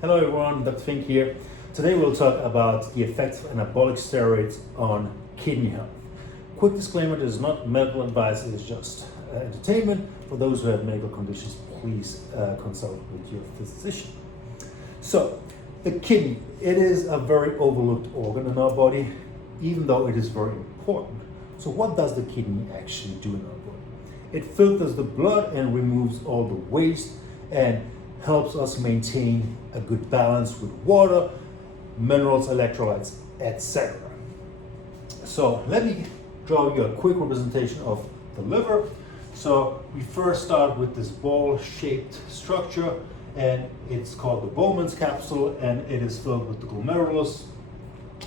Hello everyone, Dr. Fink here. Today we'll talk about the effects of anabolic steroids on kidney health. Quick disclaimer, this is not medical advice, it is just entertainment. For those who have medical conditions, please consult with your physician. So, the kidney, it is a very overlooked organ in our body, even though it is very important. So what does the kidney actually do in our body? It filters the blood and removes all the waste and helps us maintain a good balance with water, minerals, electrolytes, etc. So let me draw you a quick representation of the liver. So we first start with this ball-shaped structure, and it's called the Bowman's capsule, and it is filled with the glomerulus,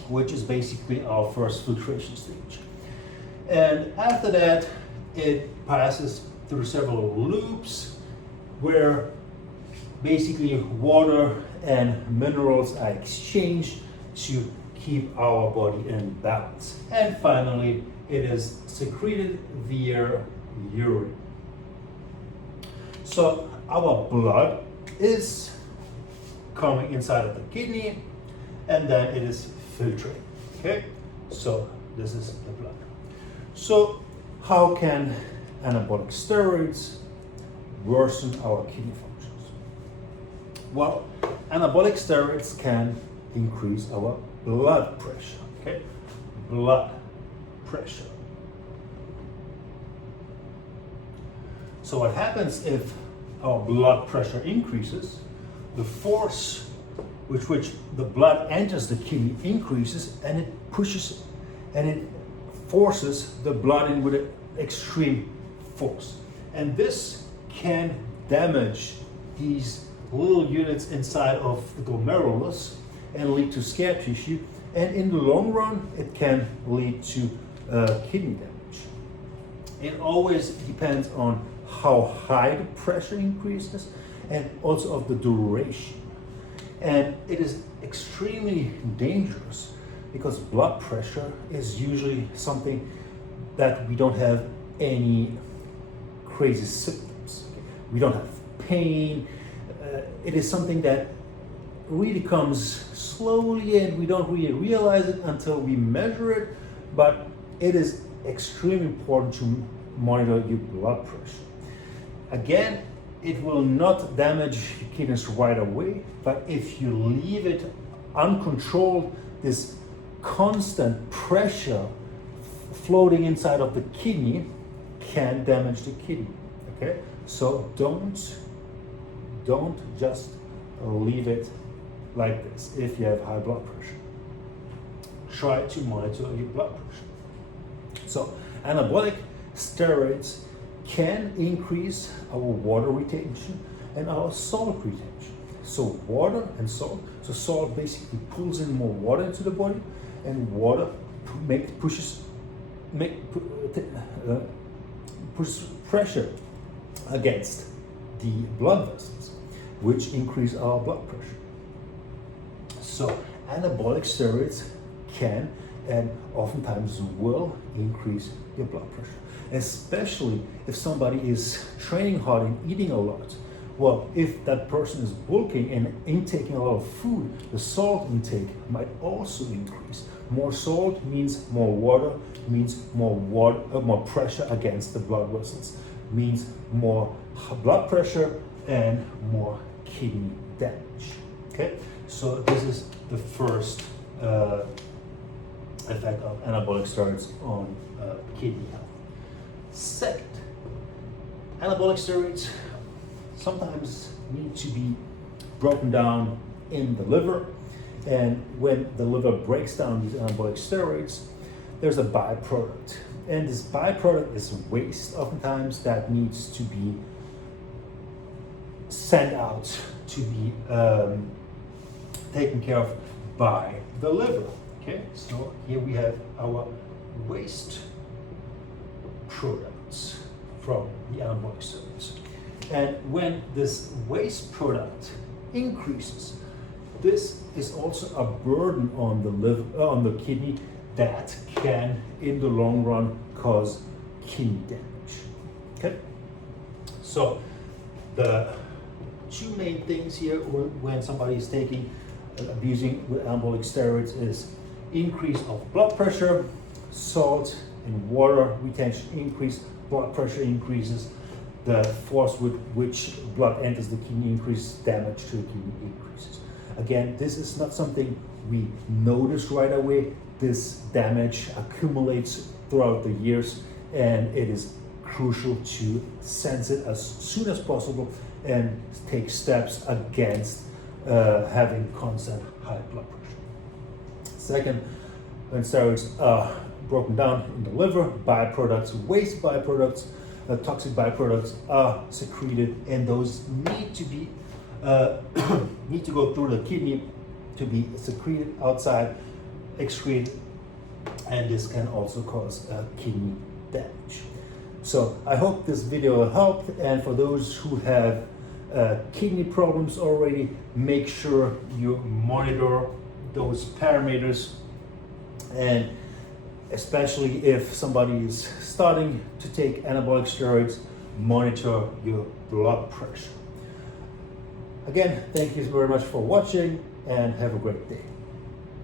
which is basically our first filtration stage. And after that, it passes through several loops where basically water and minerals are exchanged to keep our body in balance. And finally, it is secreted via urine. So our blood is coming inside of the kidney and then it is filtered. Okay, so this is the blood. So how can anabolic steroids worsen our kidney functions? Well, anabolic steroids can increase our blood pressure. Okay, blood pressure. So what happens if our blood pressure increases? The force with which the blood enters the kidney increases, and it pushes and it forces the blood in with an extreme force. And this can damage these little units inside of the glomerulus and lead to scar tissue, and in the long run it can lead to kidney damage. It always depends on how high the pressure increases and also of the duration, and it is extremely dangerous because blood pressure is usually something that we don't have any crazy symptoms. We don't have pain. It is something that really comes slowly and we don't really realize it until we measure it, but it is extremely important to monitor your blood pressure. Again, it will not damage your kidneys right away, but if you leave it uncontrolled, this constant pressure floating inside of the kidney can damage the kidney. Okay, so don't just leave it like this if you have high blood pressure. Try to monitor your blood pressure. So anabolic steroids can increase our water retention and our salt retention. So water and salt. So salt basically pulls in more water into the body, and water pushes pressure against the blood vessels, which increase our blood pressure. So anabolic steroids can and oftentimes will increase your blood pressure, especially if somebody is training hard and eating a lot. Well, if that person is bulking and intaking a lot of food, the salt intake might also increase. More salt means more water, means more pressure against the blood vessels, means more blood pressure and more kidney damage. Okay, so this is the first effect of anabolic steroids on kidney health. Second, anabolic steroids sometimes need to be broken down in the liver, and when the liver breaks down these anabolic steroids, there's a byproduct, and this byproduct is waste oftentimes that needs to be sent out to be taken care of by the liver. Okay, so here we have our waste products from the anabolic steroids. And when this waste product increases, this is also a burden on the liver, on the kidney, that can, in the long run, cause kidney damage. Okay, so the two main things here when somebody is abusing with anabolic steroids is increase of blood pressure, salt and water retention increase, blood pressure increases, the force with which blood enters the kidney increases, damage to the kidney increases. Again, this is not something we notice right away. This damage accumulates throughout the years, and it is crucial to sense it as soon as possible and take steps against having constant high blood pressure. Second, when steroids are broken down in the liver, byproducts, waste byproducts, toxic byproducts are secreted, and those need to be need to go through the kidney to be secreted outside, excreted, and this can also cause kidney damage. So I hope this video helped, and for those who have kidney problems already, make sure you monitor those parameters, and especially if somebody is starting to take anabolic steroids, monitor your blood pressure. Again, thank you very much for watching, and have a great day.